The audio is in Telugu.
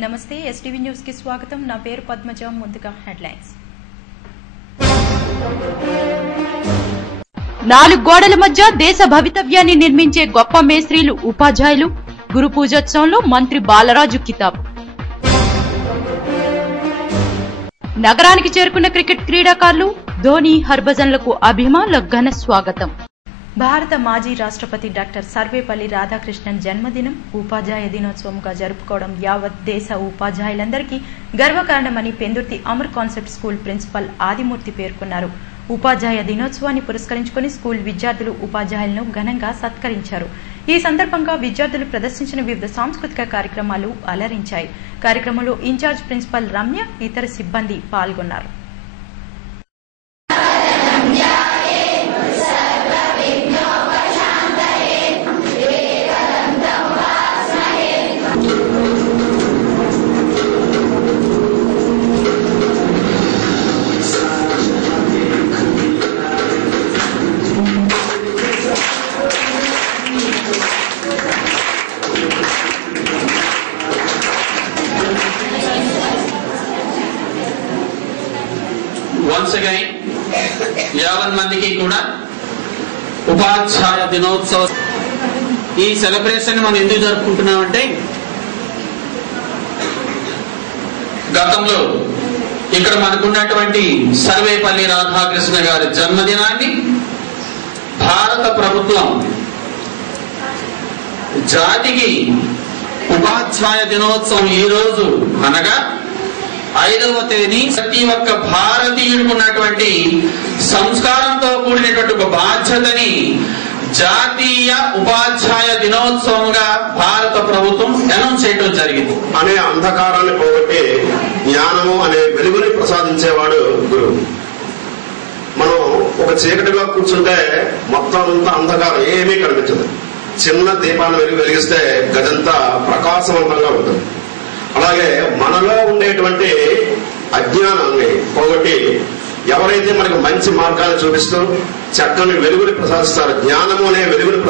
నమస్తే ఎస్టీవీ న్యూస్ కి స్వాగతం. నా పేరు పద్మజ. ముందుగా హెడ్లైన్స్. 4 గోడల మధ్య దేశ భవితవ్యాన్ని నిర్మించే గొప్ప మేస్త్రీలు ఉపాధ్యాయులు. గురు పూజోత్సవంలో మంత్రి బాలరాజు కితాబ్. నగరానికి చేరుకున్న క్రికెట్ క్రీడాకారులు. ధోని, హర్భజన్లకు అభిమానుల ఘన స్వాగతం. భారత మాజీ రాష్ట్రపతి డాక్టర్ సర్వేపల్లి రాధాకృష్ణన్ జన్మదినం ఉపాధ్యాయ దినోత్సవంగా జరుపుకోవడం యావత్ దేశ ఉపాధ్యాయులందరికీ గర్వకారణమని Pendurthi Amar concept school principal Adimurthi పేర్కొన్నారు. ఉపాధ్యాయ దినోత్సవాన్ని పురస్కరించుకుని స్కూల్ విద్యార్థులు ఉపాధ్యాయులను ఘనంగా సత్కరించారు. ఈ సందర్భంగా విద్యార్థులు ప్రదర్శించిన వివిధ సాంస్కృతిక కార్యక్రమాలు అలరించాయి. కార్యక్రమంలో ఇన్ఛార్జ్ ప్రిన్సిపల్ రమ్య, ఇతర సిబ్బంది పాల్గొన్నారు. Once again, 50 మందికి కూడా ఉపాధ్యాయ దినోత్సవం. ఈ సెలబ్రేషన్ మనం ఎందుకు జరుపుకుంటున్నామంటే, గతంలో ఇక్కడ మనకున్నటువంటి సర్వేపల్లి రాధాకృష్ణ గారి జన్మదినాన్ని భారత ప్రభుత్వం జాతికి ఉపాధ్యాయ దినోత్సవం ఈ రోజు అనగా 5వ తేదీ ప్రతి ఒక్క భారతీయుడికి ఉన్నటువంటి సంస్కారంతో కూడినటువంటి ఒక బాధ్యతని జాతీయ ఉపాధ్యాయ దినోత్సవంగా భారత ప్రభుత్వం అనౌన్స్ చేయడం జరిగింది. అనే అంధకారాన్ని పోగొట్టి జ్ఞానము అనే వెలుగుని ప్రసాదించేవాడు గురువు. మనం ఒక చీకటిగా కూర్చుంటే మొత్తం అంతా అంధకారం ఏమీ కనిపించదు. చిన్న దీపాన్ని వెలిగిస్తే గదంతా ప్రకాశవంతంగా ఉంటుంది. అలాగే మనలో ఉండేటువంటి అజ్ఞానాన్ని పోగొట్టి ఎవరైతే మనకు మంచి మార్గాన్ని చూపిస్తూ చక్కని వెలుగుని ప్రసాదిస్తారో, జ్ఞానము అనే వెలుగుని